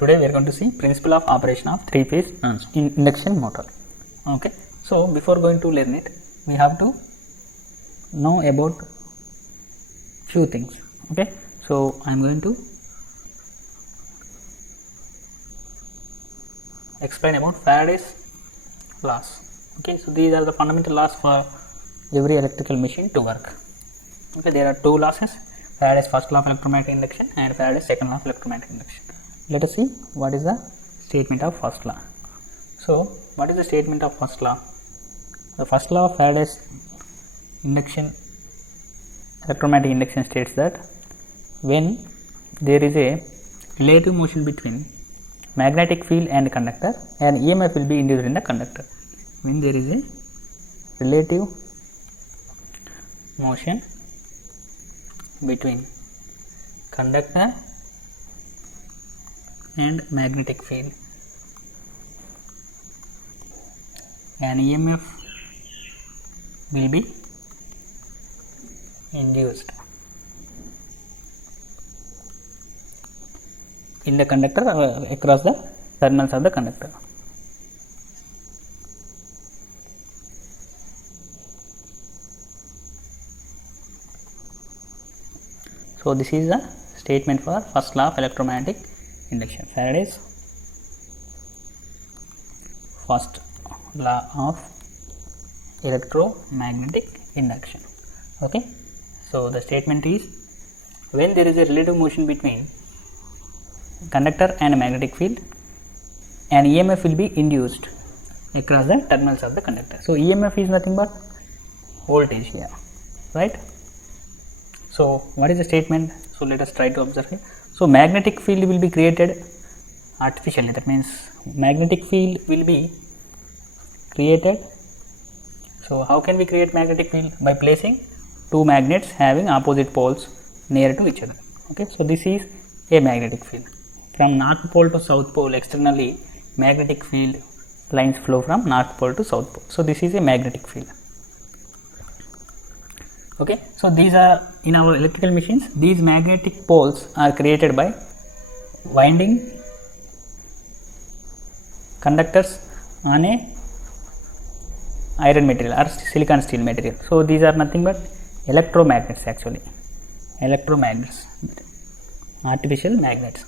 Today we are going to see principle of operation of three-phase induction motor. Okay, so before going to learn it, we have to know about few things. Okay, so I am going to explain about Faraday's laws. Okay, so these are the fundamental laws for every electrical machine to work. Okay, there are two laws: Faraday's first law of electromagnetic induction and Faraday's second law of electromagnetic induction. Let us see what is the statement of first law. So, what is the statement of first law? The first law of Faraday's induction, electromagnetic induction, states that when there is a relative motion between magnetic field and conductor, an EMF will be induced in the conductor. When there is a relative motion between conductor and magnetic field, an EMF will be induced in the conductor across the terminals of the conductor. So, this is the statement for first law of electromagnetic induction, Faraday's first law of electromagnetic induction. Okay, so the statement is, when there is a relative motion between conductor and magnetic field, an EMF will be induced across the terminals of the conductor. So, EMF is nothing but voltage here, right? So, what is the statement? So, let us try to observe here. So, magnetic field will be created artificially, that means magnetic field will be created. So, how can we create magnetic field? By placing two magnets having opposite poles near to each other. Okay, so this is a magnetic field. From north pole to south pole, externally magnetic field lines flow from north pole to south pole. So, this is a magnetic field. Okay, so these are in our electrical machines, these magnetic poles are created by winding conductors on a iron material or silicon steel material. So, these are nothing but electromagnets, actually electromagnets, artificial magnets.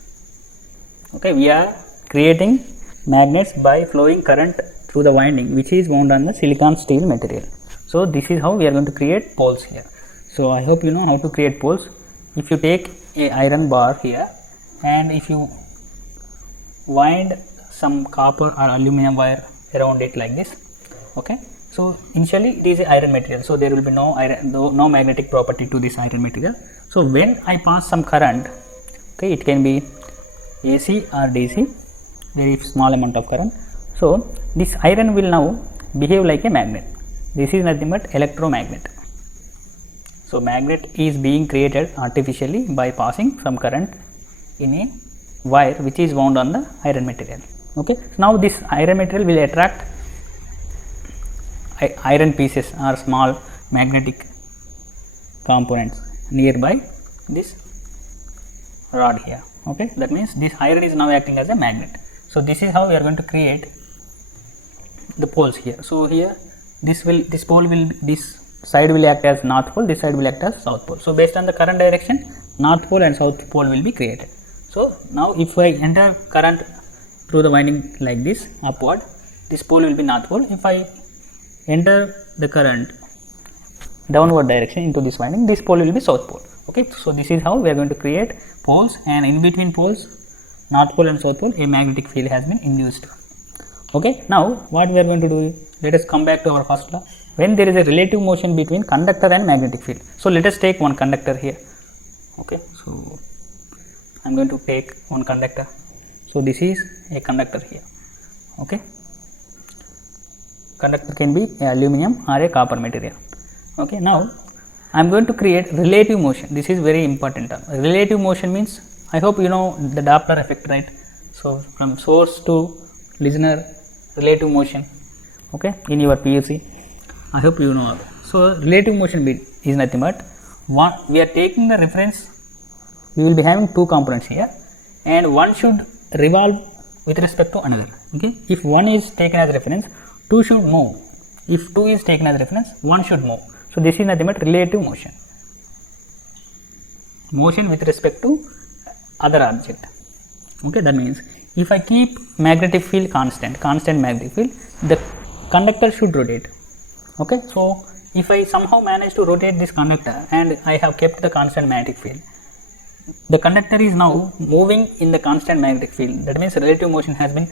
Okay, we are creating magnets by flowing current through the winding which is wound on the silicon steel material. So, this is how we are going to create poles here. So, I hope you know how to create poles. If you take a iron bar here and if you wind some copper or aluminum wire around it like this, okay. So, initially it is a iron material, so there will be no iron, no magnetic property to this iron material. So, when I pass some current, okay, it can be AC or DC, very small amount of current. So, this iron will now behave like a magnet. This is nothing but electromagnet. So, magnet is being created artificially by passing some current in a wire which is wound on the iron material. Okay. Now, this iron material will attract iron pieces or small magnetic components nearby this rod here. Okay. That means this iron is now acting as a magnet. So, this is how we are going to create the poles here. So, here this side will act as north pole, this side will act as south pole. So, based on the current direction, north pole and south pole will be created. So, now if I enter current through the winding like this upward, this pole will be north pole. If I enter the current downward direction into this winding, this pole will be south pole. Okay, so this is how we are going to create poles, and in between poles, north pole and south pole, a magnetic field has been induced. Okay, now what we are going to do, let us come back to our first law. When there is a relative motion between conductor and magnetic field, so let us take one conductor here. Okay, so I am going to take one conductor. So, this is a conductor here. Okay, conductor can be a aluminum or a copper material. Okay, now I am going to create relative motion. This is very important term. Relative motion means, I hope you know the Doppler effect, right? So, from source to listener, relative motion, okay, in your PUC, I hope you know. So, relative motion is nothing but we are taking the reference, we will be having two components here, and one should revolve with respect to another. Okay, if one is taken as reference, two should move. If two is taken as reference, one should move. So this is nothing but relative motion. Motion with respect to other object. Okay, that means if I keep magnetic field constant magnetic field, the conductor should rotate. Okay, so if I somehow manage to rotate this conductor and I have kept the constant magnetic field, the conductor is now moving in the constant magnetic field. That means relative motion has been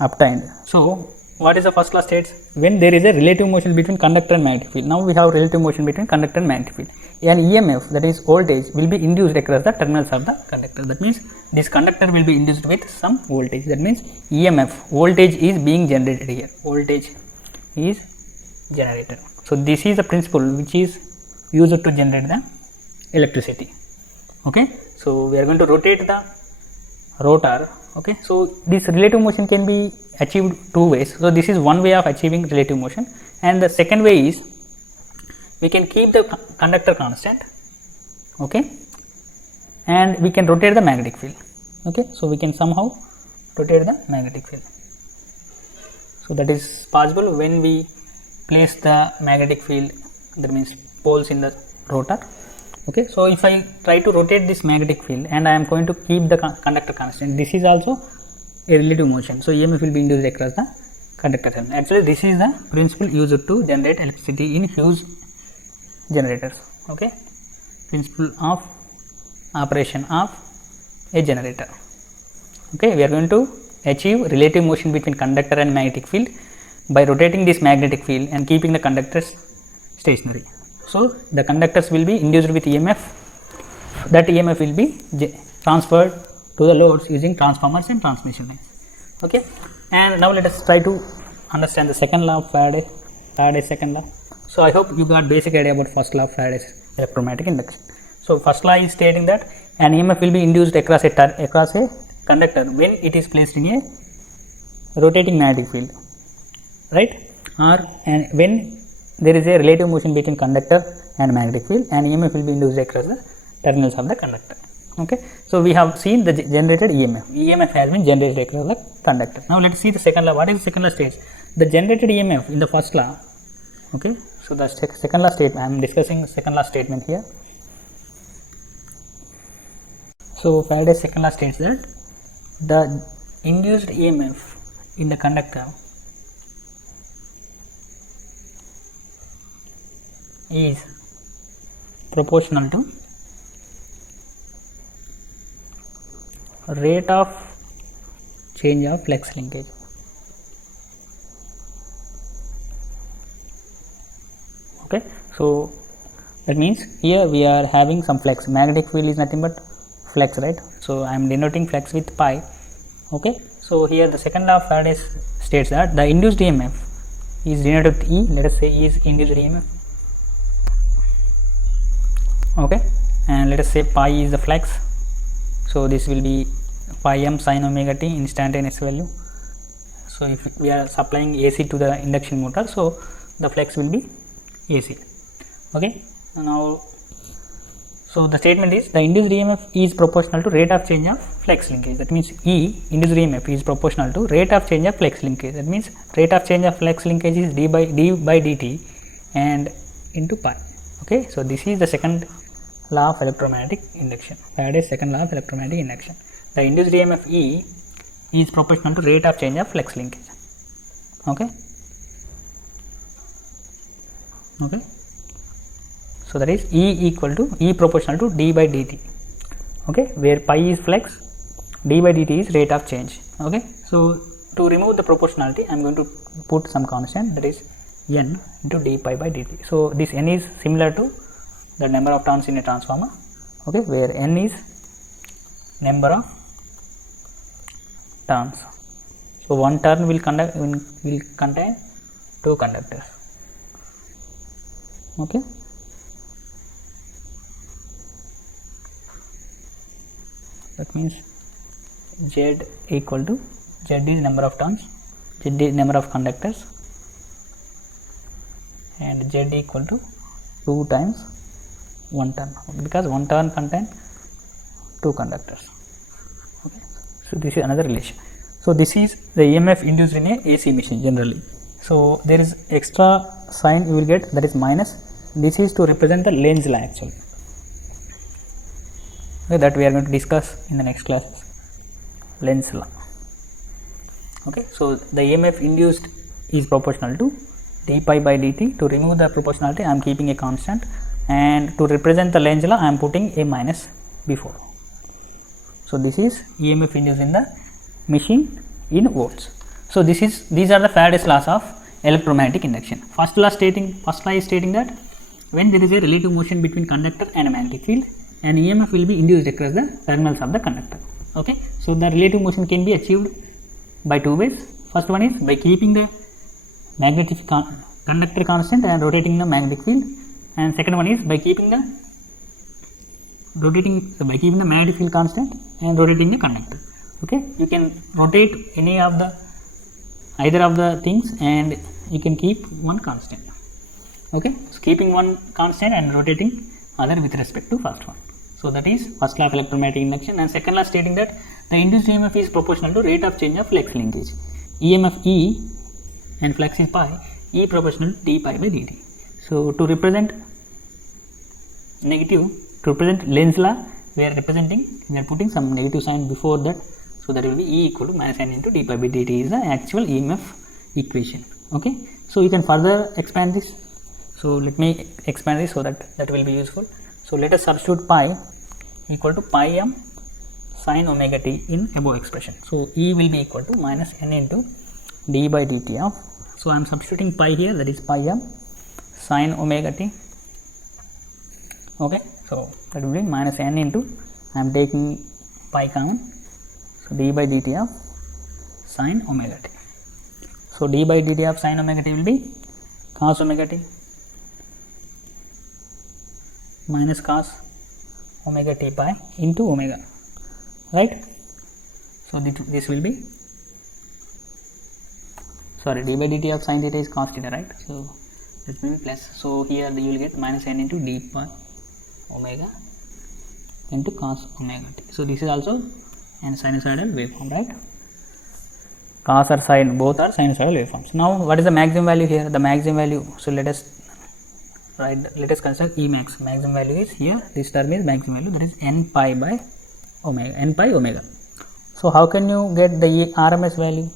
obtained. So what is the first law states? When there is a relative motion between conductor and magnetic field. Now we have relative motion between conductor and magnetic field. An EMF, that is voltage, will be induced across the terminals of the conductor. That means this conductor will be induced with some voltage. That means EMF, voltage is being generated here. Voltage is generated. So this is the principle which is used to generate the electricity. Okay, so we are going to rotate the rotor. Okay, so this relative motion can be achieved two ways. So this is one way of achieving relative motion, and the second way is we can keep the conductor constant. Okay, and we can rotate the magnetic field. Okay, so we can somehow rotate the magnetic field. So that is possible when we place the magnetic field, that means poles in the rotor. Okay, so if I try to rotate this magnetic field and I am going to keep the conductor constant, this is also a relative motion. So EMF will be induced across the conductor. Actually, this is the principle used to generate electricity in huge generators. Okay, principle of operation of a generator. Okay, we are going to achieve relative motion between conductor and magnetic field by rotating this magnetic field and keeping the conductors stationary. So the conductors will be induced with EMF. That EMF will be transferred to the loads using transformers and transmission lines. Okay, and now let us try to understand the second law of Faraday's second law. So I hope you got basic idea about first law of Faraday's electromagnetic induction. So first law is stating that an EMF will be induced across a conductor when it is placed in a rotating magnetic field, right? And when there is a relative motion between conductor and magnetic field, and EMF will be induced across the terminals of the conductor. Okay, so we have seen the generated EMF. EMF has been generated across the conductor. Now let us see the second law. What is the second law states? The generated EMF in the first law. Okay, so the second law statement, I am discussing second law statement here. So Faraday's second law states that the induced EMF in the conductor is proportional to rate of change of flux linkage. Okay, so that means here we are having some flux. Magnetic field is nothing but flux, right? So I am denoting flux with pi. Okay, so here the second law of Faraday states that the induced EMF is denoted with E. Let us say E is induced EMF. Okay, and let us say pi is the flux. So this will be pi m sin omega t instantaneous value. So if we are supplying AC to the induction motor, so the flux will be AC. Okay, now so the statement is the induced EMF is proportional to rate of change of flux linkage. That means E induced EMF is proportional to rate of change of flux linkage. That means rate of change of flux linkage is d by dt and into pi. Okay, so this is the second law of electromagnetic induction. Faraday's second law of electromagnetic induction. The induced EMF E is proportional to rate of change of flux linkage. Okay. Okay. So that is E equal to E proportional to d by dt. Okay, where pi is flux, d by dt is rate of change. Okay. So to remove the proportionality, I am going to put some constant, that is n into d pi by dt. So this n is similar to the number of turns in a transformer. Okay, where n is number of turns. So one turn will contain two conductors. Okay. That means Z equal to Z is number of turns, Z is number of conductors, and Z equal to 2 times 1 turn, because 1 turn contains 2 conductors. Okay. So this is another relation. So this is the EMF induced in a AC machine generally. So there is extra sign you will get, that is minus. This is to represent the Lenz law actually. Okay, that we are going to discuss in the next class. Lenz law. Okay, so the EMF induced is proportional to d pi by dt. To remove the proportionality, I am keeping a constant, and to represent the Lenz law, I am putting a minus before. So this is EMF induced in the machine in volts. So these are the Faraday's laws of electromagnetic induction. First law is stating that when there is a relative motion between conductor and a magnetic field, an EMF will be induced across the terminals of the conductor. Okay, so the relative motion can be achieved by two ways. First one is by keeping the magnetic conductor constant and rotating the magnetic field, and second one is by keeping the magnetic field constant and rotating the conductor. Okay, you can rotate either of the things and you can keep one constant. Okay, so keeping one constant and rotating other with respect to first one. So that is first law of electromagnetic induction. And second law stating that the induced EMF is proportional to rate of change of flux linkage. EMF E and flux is pi, E proportional to d pi by dt. So to represent Lenz law, we are putting some negative sign before that, so that will be E equal to minus n into d pi by dt is the actual EMF equation. Okay, so you can further expand this. So let me expand this so that will be useful. So let us substitute pi equal to pi m sin omega t in above expression. So E will be equal to minus n into d by dt of, so I am substituting pi here, that is pi m sin omega t. Okay, so that will be minus n into, I am taking pi common, so d by dt of sin omega t. So d by dt of sin omega t will be cos omega t minus cos omega t pi into omega, right? So this will be, sorry, d by dt of sin theta is cos theta, right? So that will be plus. So here you will get minus n into d pi omega into cos omega t. So this is also an sinusoidal waveform, right? Cos or sin, both are sinusoidal waveforms. Now what is the maximum value here? The maximum value, so let us consider E max. Maximum value is here, this term is maximum value, that is n pi by omega, n pi omega. So how can you get the RMS value?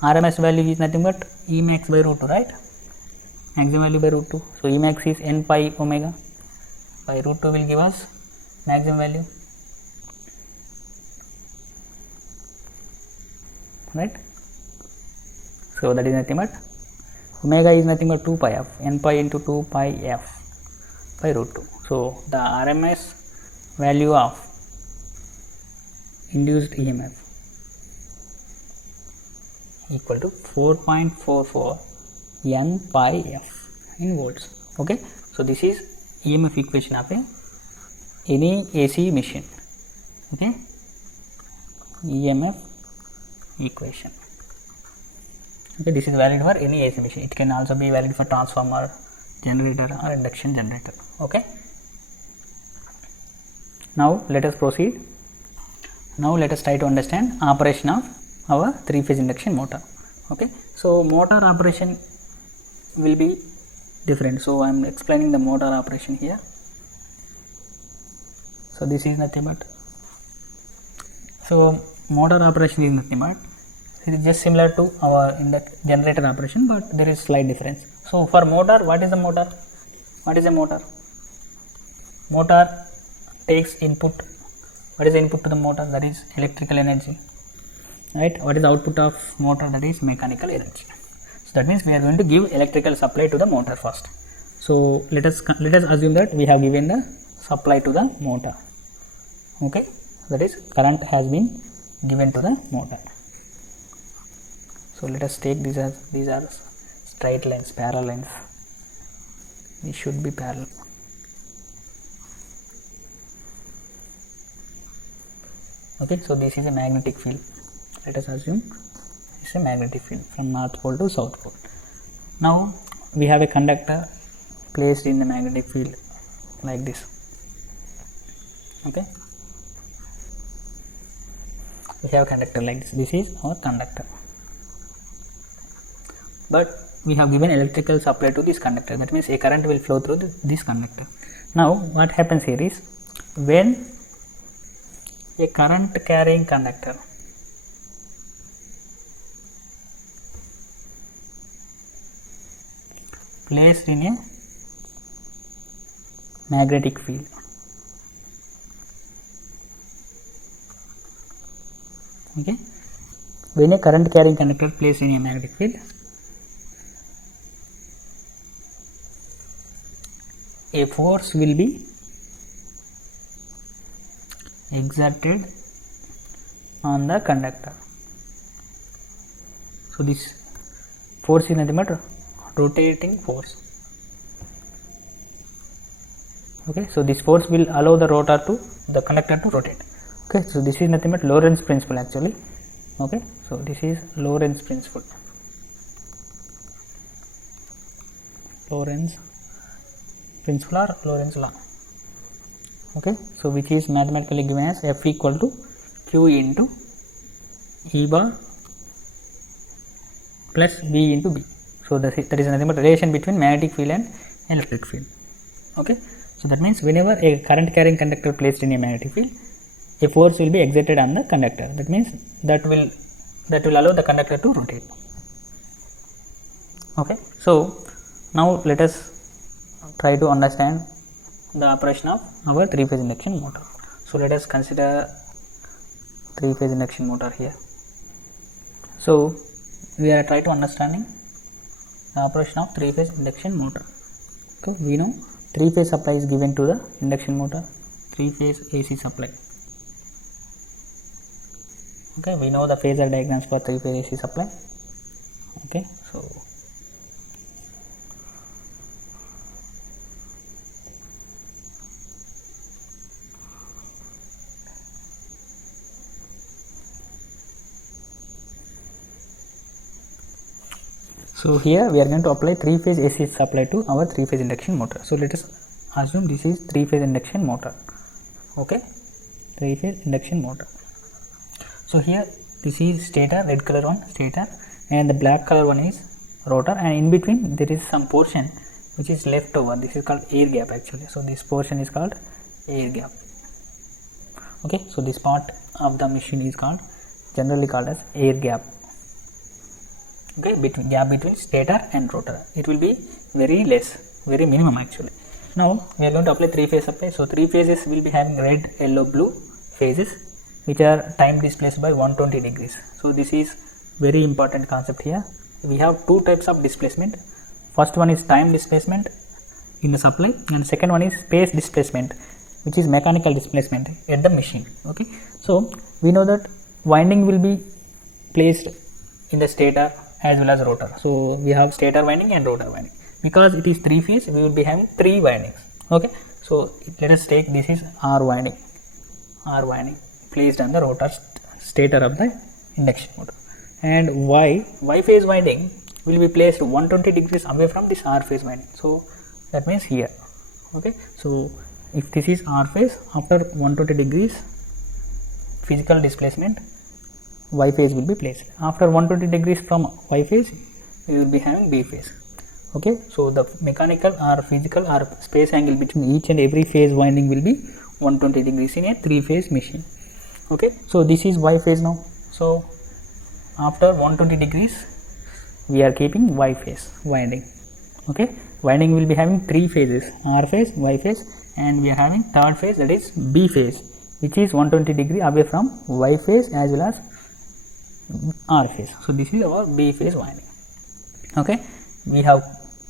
RMS value is nothing but E max by root 2, right? Maximum value by root 2. So E max is n pi omega by root 2 will give us maximum value, right? So that is nothing but omega is nothing but 2 pi f, n pi into 2 pi f by root 2. So the RMS value of induced EMF equal to 4.44 n pi f in volts. Okay, so this is EMF equation of any AC machine. Okay, EMF equation. Okay, this is valid for any AC machine. It can also be valid for transformer, generator or induction generator. Okay, now let us proceed. Now let us try to understand operation of our three-phase induction motor. Okay, so motor operation will be different. So I am explaining the motor operation here. So this is nothing but, so motor operation is nothing but, it is just similar to our generator operation, but there is slight difference. So for motor, what is the motor? What is a motor? Motor takes input. What is the input to the motor? That is electrical energy, right? What is the output of motor? That is mechanical energy. So that means we are going to give electrical supply to the motor first. So let us assume that we have given the supply to the motor. Okay, that is current has been given to the motor. So let us take these are straight lines, parallel lines. These should be parallel. Okay, so this is a magnetic field. Let us assume it's a magnetic field from north pole to south pole. Now we have a conductor placed in the magnetic field like this. Okay, we have conductor like this. This is our conductor, but we have given electrical supply to this conductor. That means a current will flow through this conductor. Now what happens here is, when a current carrying conductor placed in a magnetic field, okay, when a current carrying conductor placed in a magnetic field, a force will be exerted on the conductor. So this force is nothing but rotating force. Okay, so this force will allow the conductor to rotate. Okay, so this is nothing but Lorentz principle actually. Okay, so this is Lorentz principle. Lorentz principle or Lorentz law. Okay, so which is mathematically given as F equal to Q into E bar plus V into B. So that is nothing but relation between magnetic field and electric field. Okay, so that means whenever a current carrying conductor placed in a magnetic field, a force will be exerted on the conductor. That means that will allow the conductor to rotate. Okay, so now let us try to understand the operation of our 3-phase induction motor. So let us consider 3-phase induction motor here. So we are trying to understanding the operation of 3-phase induction motor. Okay, we know 3-phase supply is given to the induction motor, 3-phase AC supply. Okay, we know the phasor diagrams for 3-phase AC supply. Okay, so here we are going to apply 3-phase AC supply to our 3-phase induction motor. So let us assume this is 3-phase induction motor. Okay, 3-phase induction motor. So here this is stator, red color one stator, and the black color one is rotor, and in between there is some portion which is left over. This is called air gap actually. So this portion is called air gap. Okay, so this part of the machine is generally called as air gap. Okay, gap between stator and rotor, it will be very less, very minimum actually. Now we are going to apply 3-phase supply. So 3 phases will be having red, yellow, blue phases, which are time displaced by 120 degrees. So this is very important concept here. We have 2 types of displacement. First one is time displacement in the supply, and second one is space displacement, which is mechanical displacement at the machine. Okay, so we know that winding will be placed in the stator as well as rotor. So we have stator winding and rotor winding. Because it is 3-phase, we will be having 3 windings. Okay, so let us take this is R winding placed on the rotor stator of the induction motor, and Y phase winding will be placed 120 degrees away from this R phase winding. So that means here. Okay, so if this is R phase, after 120 degrees physical displacement, Y phase will be placed. After 120 degrees from Y phase, we will be having B phase. Okay, so the mechanical or physical or space angle between each and every phase winding will be 120 degrees in a 3-phase machine. Okay, so this is Y phase now. So after 120 degrees, we are keeping Y phase winding. Okay, winding will be having 3 phases, R phase, Y phase, and we are having 3rd phase, that is B phase, which is 120 degree away from Y phase as well as R phase. So this is our B phase winding. Okay, we have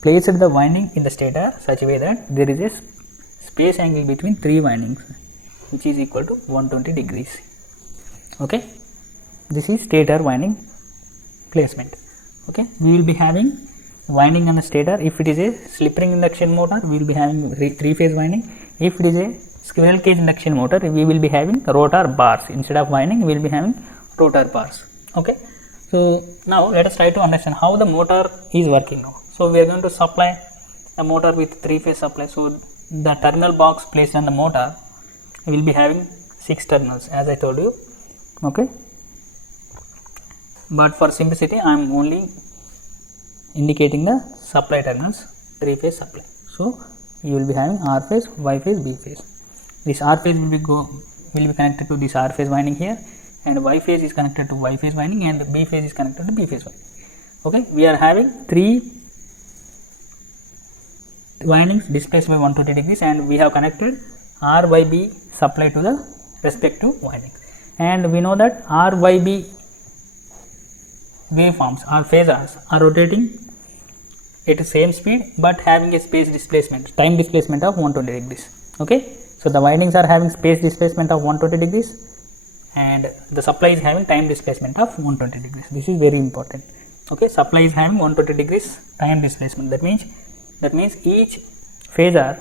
placed the winding in the stator such a way that there is a space angle between 3 windings, which is equal to 120 degrees. Okay, this is stator winding placement. Okay, we will be having winding on the stator. If it is a slip ring induction motor, we will be having 3-phase winding. If it is a squirrel cage induction motor, we will be having rotor bars. Instead of winding, we will be having rotor bars. Okay, so now let us try to understand how the motor is working now. So we are going to supply the motor with 3-phase supply. So the terminal box placed on the motor will be having 6 terminals, as I told you. Okay, but for simplicity I am only indicating the supply terminals, 3-phase supply. So you will be having R phase, Y phase, B phase. This R phase will be connected to this R phase winding here, and Y phase is connected to Y phase winding, and B phase is connected to B phase winding. Okay, we are having 3 windings displaced by 120 degrees, and we have connected R by B supply to the respective windings, and we know that R by B waveforms or phasors are rotating at the same speed but having a time displacement of 120 degrees. Okay, so the windings are having space displacement of 120 degrees and the supply is having time displacement of 120 degrees. This is very important. Okay, supply is having 120 degrees time displacement. That means each phasor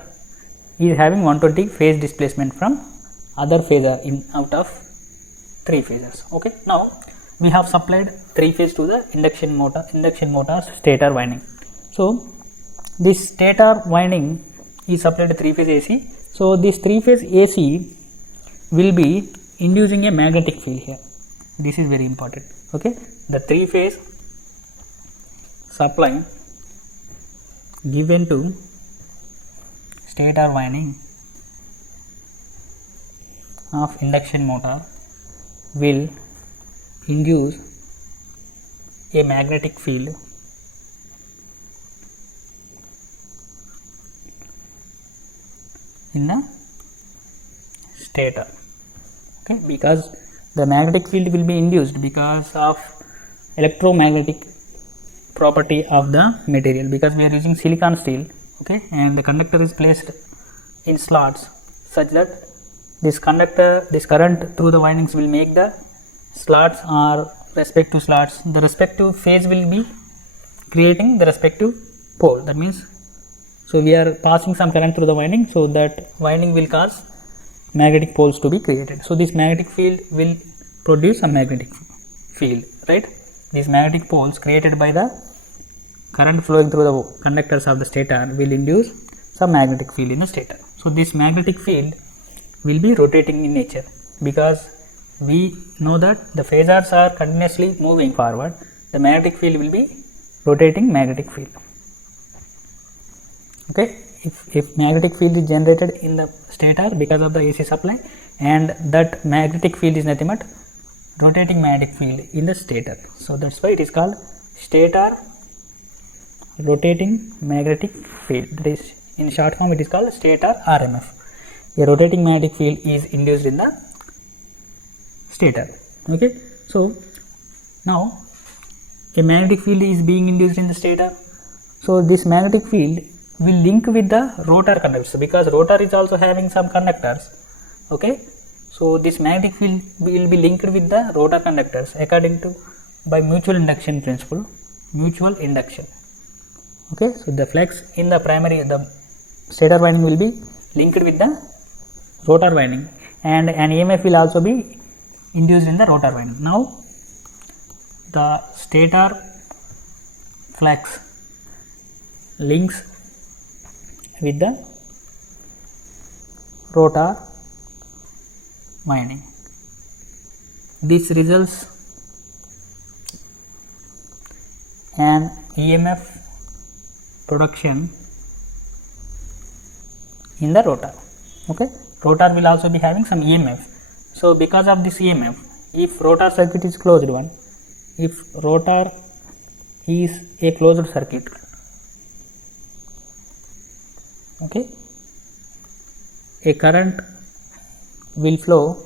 is having 120 phase displacement from other phasor out of 3 phasors. Okay, now we have supplied 3 phase to the induction motor's stator winding. So this stator winding is supplied 3 phase AC. So this 3 phase AC will be inducing a magnetic field here. This is very important. Okay, the 3 phase supply given to stator winding of induction motor will induce a magnetic field in the stator. Okay, because the magnetic field will be induced because of electromagnetic property of the material, because we are using silicon steel. Okay, and the conductor is placed in slots such that this current through the windings will make the slots or respective slots, the respective phase will be creating the respective pole. That means, so we are passing some current through the winding, so that winding will cause magnetic poles to be created. So this magnetic field will produce a magnetic field, right? These magnetic poles created by the current flowing through the conductors of the stator will induce some magnetic field in the stator. So this magnetic field will be rotating in nature, because we know that the phasors are continuously moving forward. The magnetic field will be rotating magnetic field. Okay, if magnetic field is generated in the stator because of the AC supply, and that magnetic field is nothing but rotating magnetic field in the stator. So that's why it is called stator rotating magnetic field. That is, in short form, it is called stator RMF. A rotating magnetic field is induced in the stator. Okay, so now a magnetic field is being induced in the stator. So this magnetic field will link with the rotor conductors, because rotor is also having some conductors. Okay, so this magnetic field will be linked with the rotor conductors according to by mutual induction principle. Mutual induction. Okay, so the flux in the stator winding will be linked with the rotor winding, and an EMF will also be induced in the rotor winding. Now the stator flux links with the rotor winding. This results an EMF production in the rotor. Okay, rotor will also be having some EMF. So because of this EMF, if rotor circuit is closed one, if rotor is a closed circuit, okay, a current will flow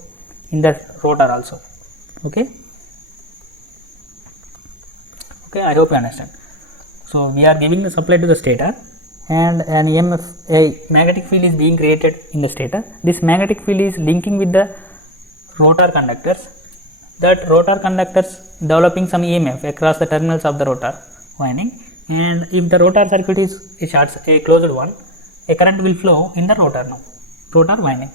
in the rotor also. Okay, I hope you understand. So we are giving the supply to the stator, and an EMF, a magnetic field is being created in the stator. This magnetic field is linking with the rotor conductors. That rotor conductors developing some EMF across the terminals of the rotor winding, and if the rotor circuit is a closed one, a current will flow in the rotor winding.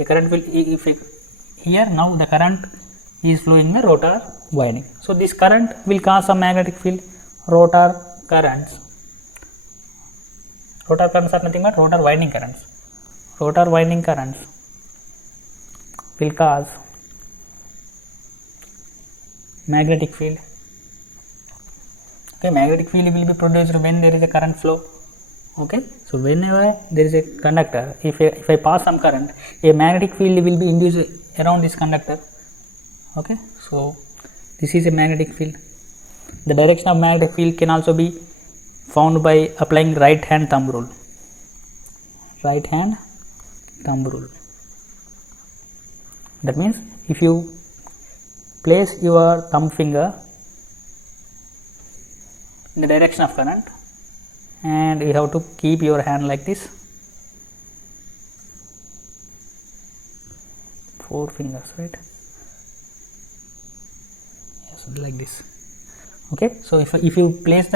A current will, here now the current is flowing in the rotor winding. So this current will cause some magnetic field. Rotor currents are nothing but rotor winding currents. Rotor winding currents will cause magnetic field. Okay, magnetic field will be produced when there is a current flow. Okay, so whenever there is a conductor, if I pass some current, a magnetic field will be induced around this conductor. Okay, so this is a magnetic field. The direction of magnetic field can also be found by applying right hand thumb rule. Right hand thumb rule. That means if you place your thumb finger in the direction of current and you have to keep your hand like this, 4 fingers, right? Yes, like this. Okay, so if you place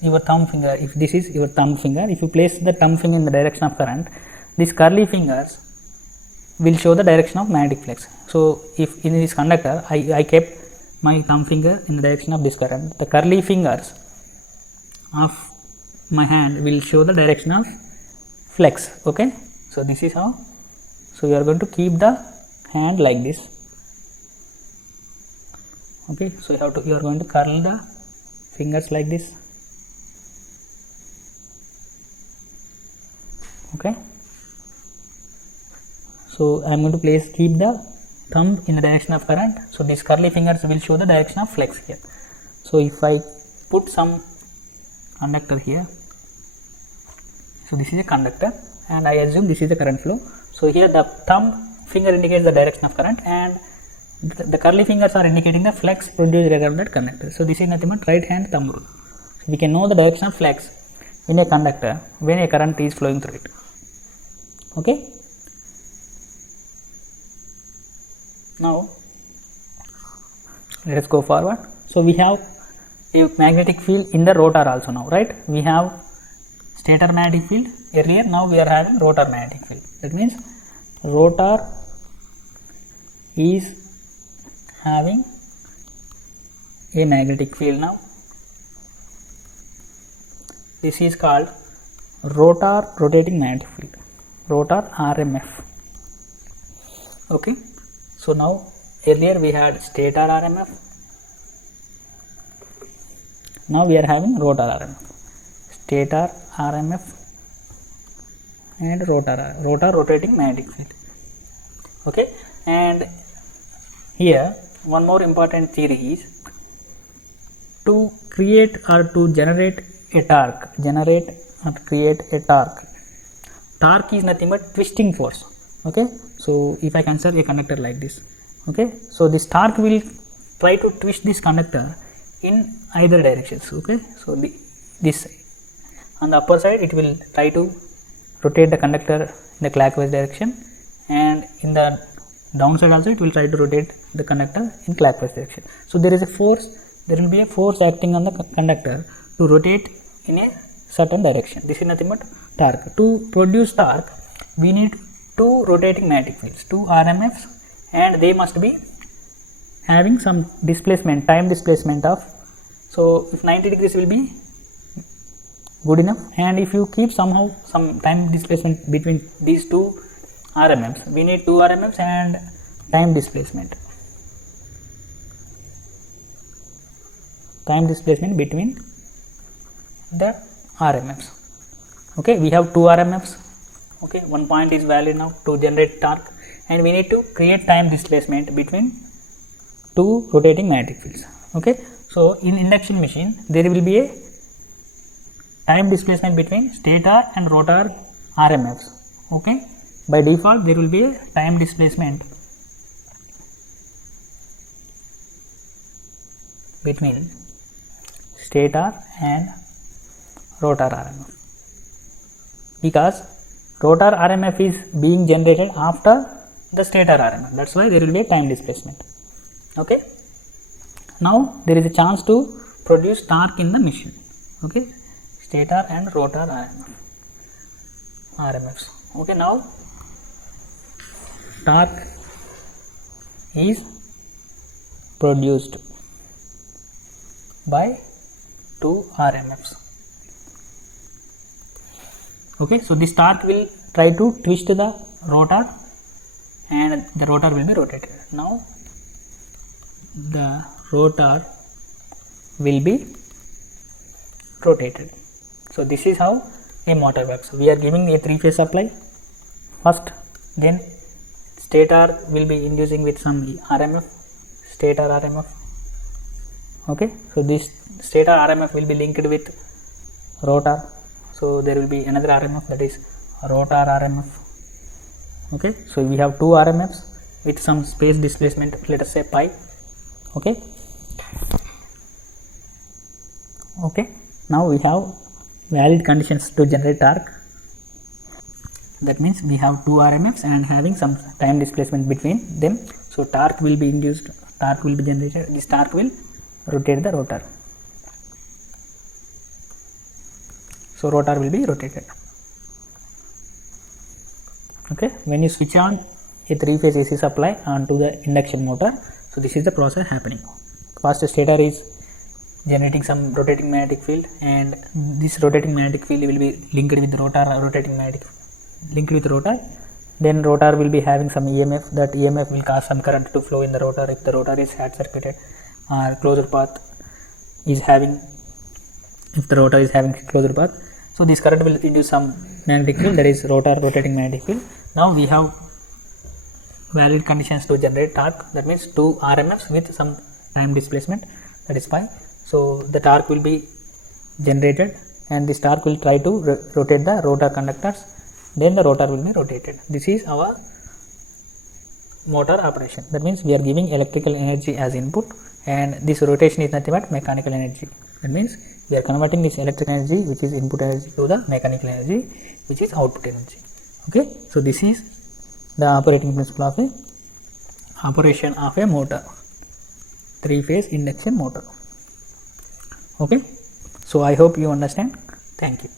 your thumb finger, if this is your thumb finger, if you place the thumb finger in the direction of current, these curly fingers will show the direction of magnetic flux. So if in this conductor I kept my thumb finger in the direction of this current, the curly fingers of my hand will show the direction of flux. Okay, so this is how. So you are going to keep the hand like this. Okay, so you are going to curl the fingers like this. Okay, so I am going to keep the thumb in the direction of current. So these curly fingers will show the direction of flux here. So if I put some conductor here, so this is a conductor and I assume this is the current flow. So here the thumb finger indicates the direction of current and the curly fingers are indicating the flux produced around that conductor. So this is nothing but right hand thumb rule. So we can know the direction of flux in a conductor when a current is flowing through it. Okay. Now let us go forward. So we have a magnetic field in the rotor also now, right? We have stator magnetic field earlier, now we are having rotor magnetic field. That means rotor is having a magnetic field now. This is called rotor rotating magnetic field, rotor RMF. Okay, so now earlier we had stator RMF, now we are having rotor RMF, stator RMF and rotor rotating magnetic field. Okay, and here one more important theory is to create or to generate a torque, create a torque. Torque is nothing but twisting force. Okay, so if I consider a conductor like this, okay, so this torque will try to twist this conductor in either directions. Okay, so this on the upper side it will try to rotate the conductor in the clockwise direction, and in the downside also it will try to rotate the conductor in clockwise direction. So there is a force, there will be a force acting on the conductor to rotate in a certain direction. This is nothing but torque. To produce torque we need two rotating magnetic fields, two RMFs, and they must be having some displacement, time displacement of, so if 90 degrees will be good enough, and if you keep somehow some time displacement between these two RMFs, we need two RMFs and time displacement between the RMFs. Okay, we have two RMFs. Okay, one point is valid now to generate torque, and we need to create time displacement between two rotating magnetic fields. Okay, so in induction machine there will be a time displacement between stator and rotor RMFs. Okay, by default there will be a time displacement between stator and rotor RMF, because rotor RMF is being generated after the stator RMF. That's why there will be a time displacement. Okay, now there is a chance to produce torque in the machine. Okay, stator and rotor RMFs. Okay, now torque is produced by two RMFs. Okay, so this torque will try to twist the rotor and the rotor will be rotated. Now the rotor will be rotated. So this is how a motor works. We are giving a 3-phase supply first, then stator will be inducing with some RMF, stator RMF. Okay, so this stator RMF will be linked with rotor, so there will be another RMF, that is rotor RMF. Okay, so we have 2 RMFs with some space displacement, let us say pi. Okay, now we have valid conditions to generate torque. That means we have 2 RMFs and having some time displacement between them. So torque will be induced, torque will be generated. This torque will rotate the rotor. So rotor will be rotated. Okay, when you switch on a 3-phase AC supply onto the induction motor, so this is the process happening. First, stator is generating some rotating magnetic field, and this rotating magnetic field will be linked with rotor, rotating magnetic linked with rotor. Then rotor will be having some EMF. That EMF will cause some current to flow in the rotor if the rotor is short circuited or closed path is having, if the rotor is having closed path. So this current will induce some magnetic field, that is rotor rotating magnetic field. Now we have valid conditions to generate torque, that means 2 RMFs with some time displacement, that is pi. So the torque will be generated, and this torque will try to rotate the rotor conductors, then the rotor will be rotated. This is our motor operation. That means we are giving electrical energy as input, and this rotation is nothing but mechanical energy. That means we are converting this electrical energy, which is input energy, to the mechanical energy, which is output energy. Okay, so this is the operating principle of a operation of a motor, 3-phase induction motor. Okay, so I hope you understand. Thank you.